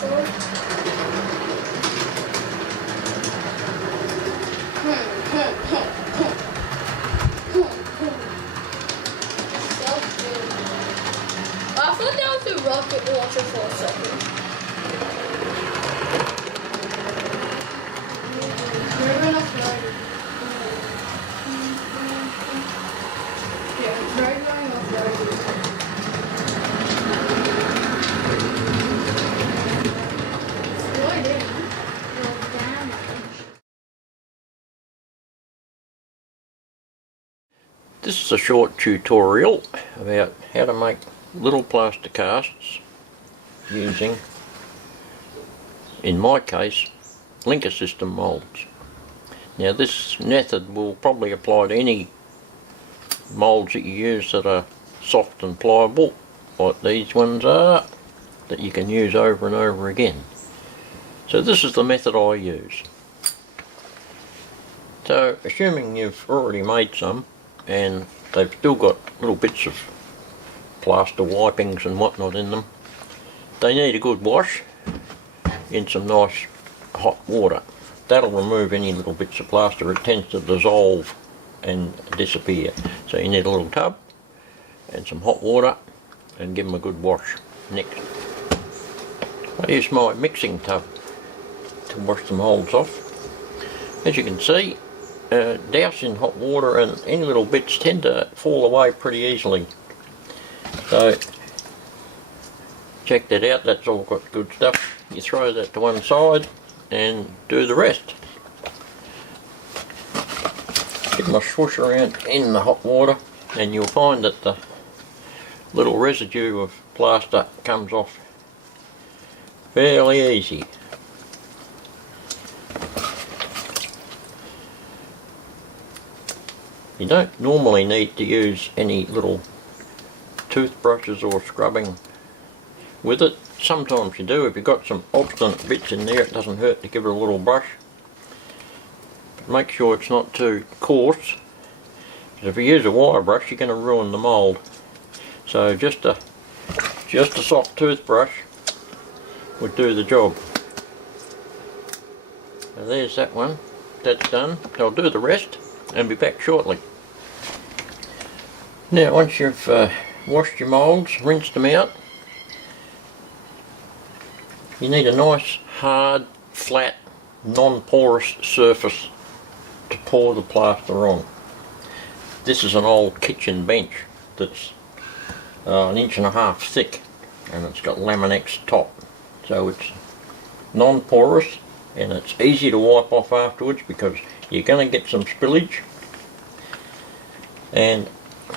actually. So good. I thought that was a rocket launcher for a second. Never enough lighting. Yeah, try going off lighting. This is a short tutorial about how to make little plaster casts using, in my case, linker system moulds. Now this method will probably apply to any moulds that you use that are soft and pliable, like these ones are, that you can use over and over again. So this is the method I use. So assuming you've already made some and they've still got little bits of plaster wipings and whatnot in them, they need a good wash in some nice hot water. That'll remove any little bits of plaster. It tends to dissolve and disappear. So you need a little tub and some hot water and give them a good wash. Next, I use my mixing tub to wash the moulds off. As you can see, douse in hot water and any little bits tend to fall away pretty easily. So check that out, that's all got good stuff. You throw that to one side and do the rest. Give my swoosh around in the hot water and you'll find that the little residue of plaster comes off fairly easy. You don't normally need to use any little toothbrushes or scrubbing with it. Sometimes you do. If you've got some obstinate bits in there, it doesn't hurt to give it a little brush. But make sure it's not too coarse, because if you use a wire brush you're going to ruin the mould. So just a soft toothbrush would do the job. So there's that one. That's done. I'll do the rest and be back shortly. Now once you've washed your moulds, rinsed them out, you need a nice hard, flat, non-porous surface to pour the plaster on. This is an old kitchen bench that's an 1.5 inches thick and it's got Laminex top, so it's non-porous and it's easy to wipe off afterwards because you're going to get some spillage. And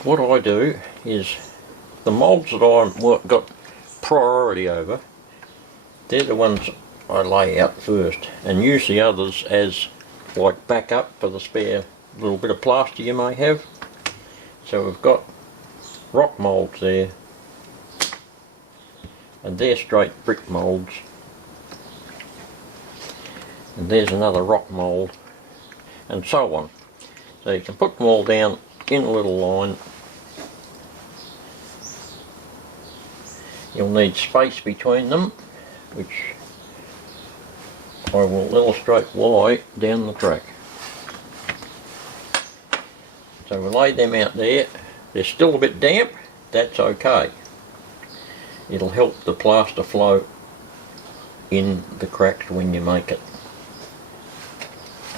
what I do is the moulds that I've got priority over, they're the ones I lay out first and use the others as like backup for the spare little bit of plaster you may have. So we've got rock moulds there and they're straight brick moulds, and there's another rock mould, and so on. So you can put them all down in a little line. You'll need space between them, which I will illustrate why down the track. So we lay them out there. They're still a bit damp, that's okay. It'll help the plaster flow in the cracks when you make it.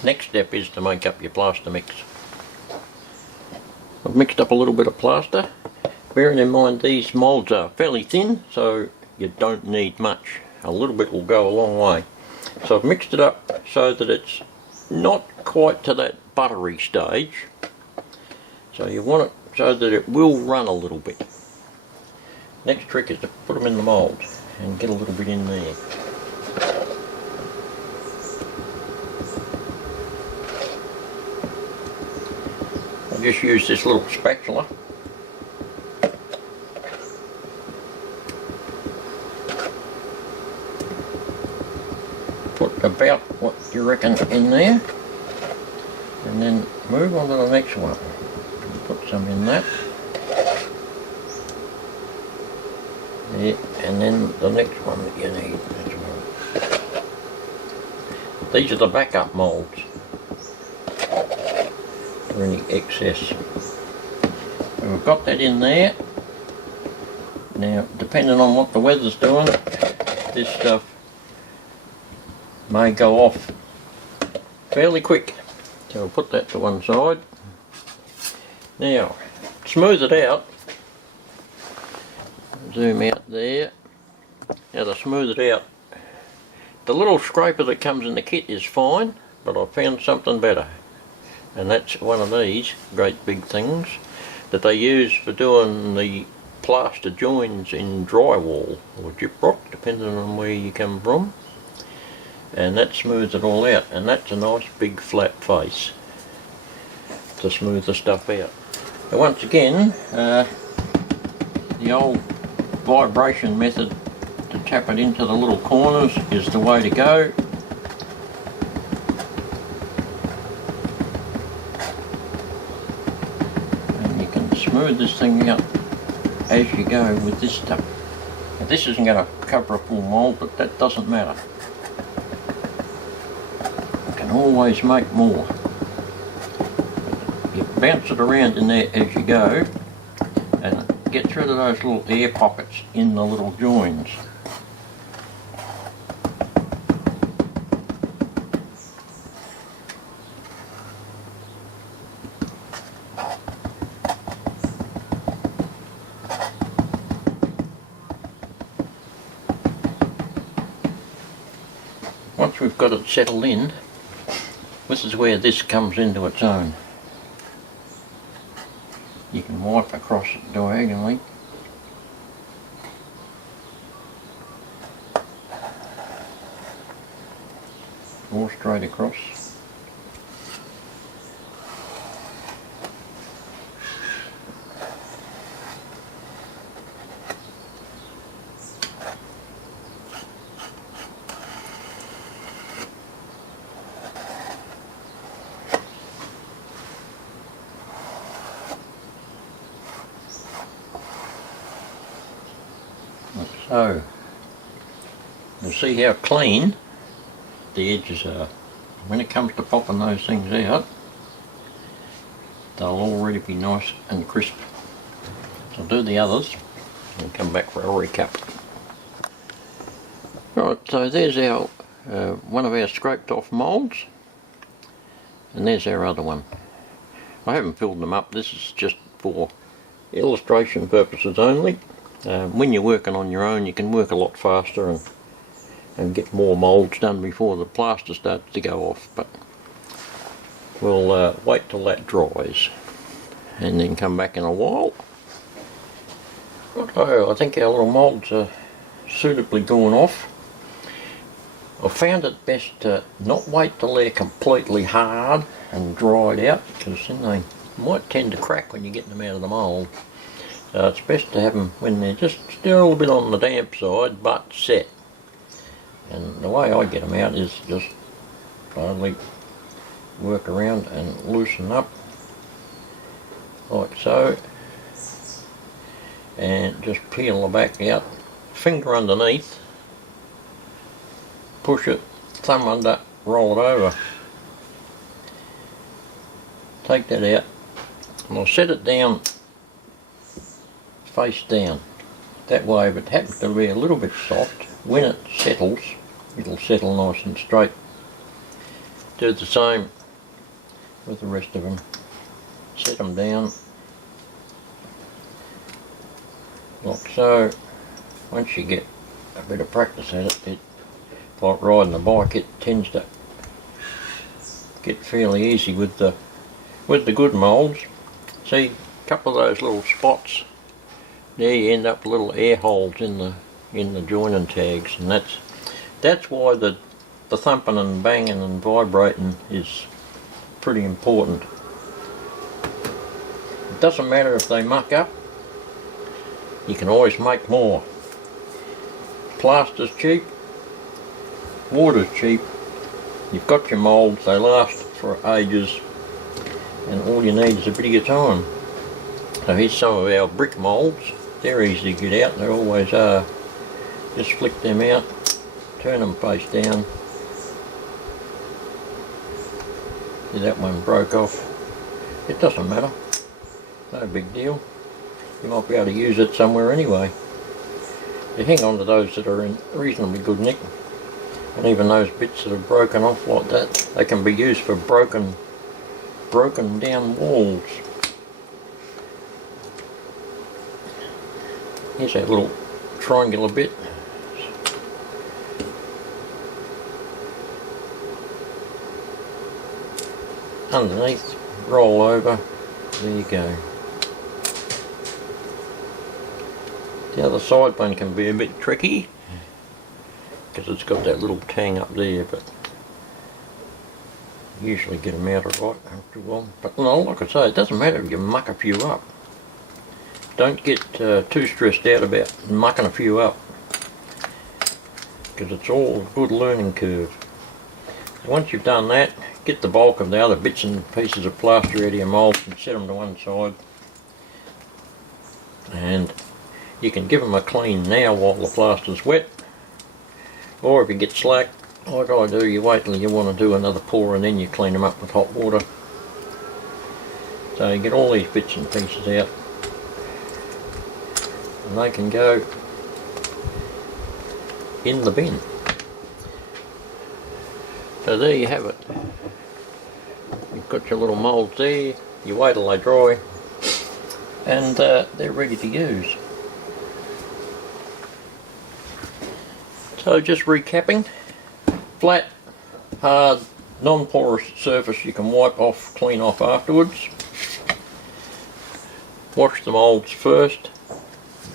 Next step is to make up your plaster mix. I've mixed up a little bit of plaster, bearing in mind these moulds are fairly thin, so you don't need much. A little bit will go a long way. So I've mixed it up so that it's not quite to that buttery stage. So you want it so that it will run a little bit. Next trick is to put them in the mould and get a little bit in there. I just use this little spatula. Put about what you reckon in there and then move on to the next one. Put some in that. Yeah, and then the next one that you need as well. These are the backup moulds for any excess. So we've got that in there. Now, depending on what the weather's doing, this stuff may go off fairly quick. So we'll put that to one side. Now, smooth it out. Zoom out there. Now to smooth it out, the little scraper that comes in the kit is fine, but I found something better. And that's one of these great big things that they use for doing the plaster joins in drywall or gyprock, depending on where you come from. And that smooths it all out, and that's a nice big flat face to smooth the stuff out. Now once again, the old vibration method to tap it into the little corners is the way to go. And you can smooth this thing out as you go with this stuff. Now this isn't going to cover a full mould, but that doesn't matter. You can always make more. You bounce it around in there as you go and get rid of those little air pockets in the little joins. Once we've got it settled in, this is where this comes into its own. You can wipe across it diagonally. Or straight across. So, you'll see how clean the edges are. When it comes to popping those things out, they'll already be nice and crisp. So I'll do the others and come back for a recap. Right, so there's our one of our scraped off moulds, and there's our other one. I haven't filled them up, this is just for illustration purposes only. When you're working on your own, you can work a lot faster and get more moulds done before the plaster starts to go off, but we'll wait till that dries and then come back in a while. So I think our little moulds are suitably gone off. I found it best to not wait till they're completely hard and dried out, because then they might tend to crack when you get them out of the mould. So it's best to have them when they're just still a bit on the damp side but set. And the way I get them out is just slowly work around and loosen up like so, and just peel the back out, finger underneath, push it, thumb under, roll it over, take that out, and I'll set it down face down. That way, if it happens to be a little bit soft, when it settles, it'll settle nice and straight. Do the same with the rest of them. Set them down like so. Once you get a bit of practice at it, like riding a bike, it tends to get fairly easy with the good moulds. See, a couple of those little spots there, you end up with little air holes in the joining tags, and that's why the thumping and banging and vibrating is pretty important. It doesn't matter if they muck up, you can always make more. Plaster's cheap, water's cheap, you've got your moulds, they last for ages, and all you need is a bit of your time. So here's some of our brick moulds. They're easy to get out, they always are. Just flick them out, turn them face down. See, that one broke off. It doesn't matter, no big deal. You might be able to use it somewhere anyway. You hang on to those that are in reasonably good nick, and even those bits that are broken off like that, they can be used for broken down walls. Here's that little triangular bit. Underneath, roll over, there you go. The other side one can be a bit tricky because it's got that little tang up there, but usually get them out alright after a while. But no, like I say, it doesn't matter if you muck a few up. Don't get too stressed out about mucking a few up, because it's all a good learning curve. Once you've done that, get the bulk of the other bits and pieces of plaster out of your mould and set them to one side. And you can give them a clean now while the plaster's wet, or if you get slack, like I do, you wait till you want to do another pour and then you clean them up with hot water. So you get all these bits and pieces out, and they can go in the bin. So there you have it. You've got your little moulds there, you wait till they dry, and they're ready to use. So just recapping, flat, hard, non-porous surface you can wipe off, clean off afterwards. Wash the moulds first,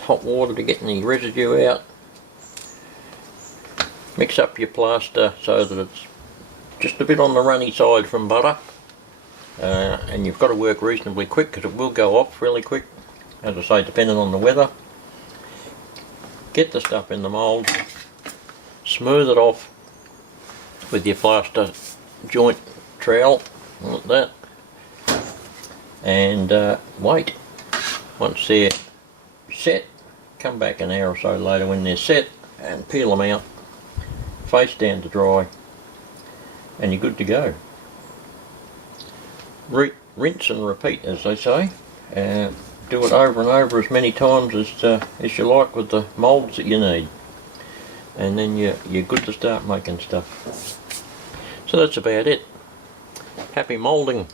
hot water to get any residue out. Mix up your plaster so that it's just a bit on the runny side from butter. And you've got to work reasonably quick because it will go off really quick, as I say, depending on the weather. Get the stuff in the mould, smooth it off with your plaster joint trowel like that, and wait. Once they're set, come back an hour or so later when they're set and peel them out, face down to dry, and you're good to go. Rinse and repeat, as they say. Do it over and over as many times as you like with the moulds that you need, and then you're good to start making stuff. So that's about it. Happy moulding.